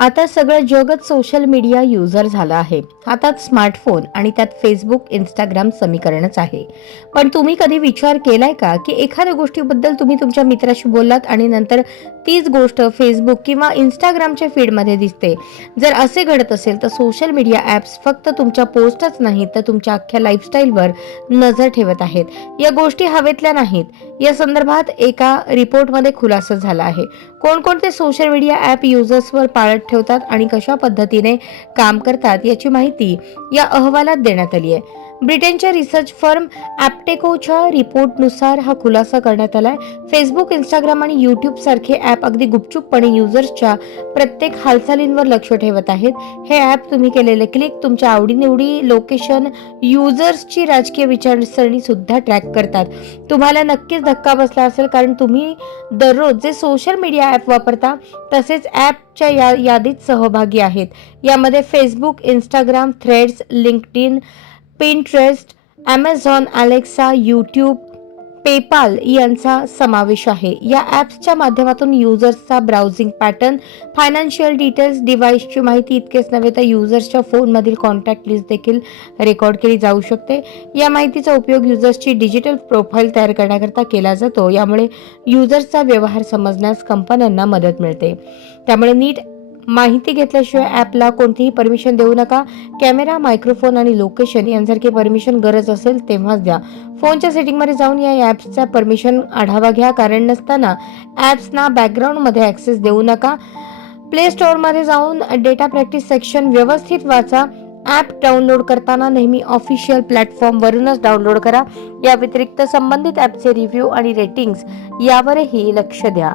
आता सगळं जगच social media user झालं आहे. हातात स्मार्टफोन आणि त्यात फेसबुक इंस्टाग्राम समीकरणच आहे. पण तुम्ही कधी विचार केलाय का की एखाद्या गोष्टीबद्दल तुम्ही तुमच्या मित्राशी बोललात आणि नंतर तीच गोष्ट फेसबुक किंवा इंस्टाग्रामच्या फीडमध्ये दिसते? जर असे घडत असेल तर सोशल मीडिया ॲप्स फक्त तुमच्या पोस्टच नाहीत तर तुमच्या अख्ख्या लाईफस्टाईलवर नजर ठेवत आहेत. या गोष्टी हवेतल्या नाहीत. या संदर्भात एका रिपोर्टमध्ये खुलासा झाला आहे. कोणकोणते सोशल मीडिया ॲप युजर्सवर पाळत ठेवतात आणि कशा पद्धतीने काम करतात याची माहिती या अहवालात देण्यात आली आहे. ब्रिटनच्या रिसर्च फर्म ॲप्टेकोच्या रिपोर्टनुसार हा खुलासा करण्यात आलाय. फेसबुक इंस्टाग्राम आणि यूट्यूब सारखे ॲप अगदी गुपचूपपणे युजर्सच्या प्रत्येक हालचालींवर लक्ष ठेवत आहेत. हे ॲप तुम्ही केलेले क्लिक तुमच्या आवडीनिवडी लोकेशन युजर्सची राजकीय विचारसरणी सुद्धा ट्रॅक करतात. तुम्हाला नक्कीच धक्का बसला असेल कारण तुम्ही दररोज जे सोशल मीडिया ॲप वापरता तसेच ॲपच्या या यादीत सहभागी आहेत. यामध्ये Facebook Instagram Threads LinkedIn Pinterest Amazon Alexa YouTube PayPal यांचा समावेश आहे. या ॲप्सच्या माध्यमातून युजर्सचा ब्राउझिंग पॅटर्न फायनान्शियल डिटेल्स डिव्हाइसची माहिती इतकेच नव्हे तर युजर्सच्या फोनमधील कॉन्टॅक्ट लिस्ट देखील रेकॉर्ड केली जाऊ शकते. या माहितीचा उपयोग युजर्सची डिजिटल प्रोफाईल तयार करण्याकरता केला जातो. यामुळे युजर्सचा व्यवहार समजण्यास कंपन्यांना मदत मिळते. त्यामुळे नीट माहिती घेतल्याशिवाय ॲपला कोणतीही परमिशन देऊ नका. कॅमेरा मायक्रोफोन आणि लोकेशन यांसारखी परमिशन गरज असेल तेव्हाच द्या. फोनच्या सेटिंगमध्ये जाऊन या ॲप्सचा परमिशन आढावा घ्या. कारण नसताना ॲप्सना बॅकग्राऊंडमध्ये ॲक्सेस देऊ नका. प्ले स्टोअरमध्ये जाऊन डेटा प्रॅक्टिस सेक्शन व्यवस्थित वाचा. ॲप डाउनलोड करताना नेहमी ऑफिशियल प्लॅटफॉर्मवरूनच डाउनलोड करा. या व्यतिरिक्त संबंधित ॲपचे रिव्ह्यू आणि रेटिंग्स यावरही लक्ष द्या.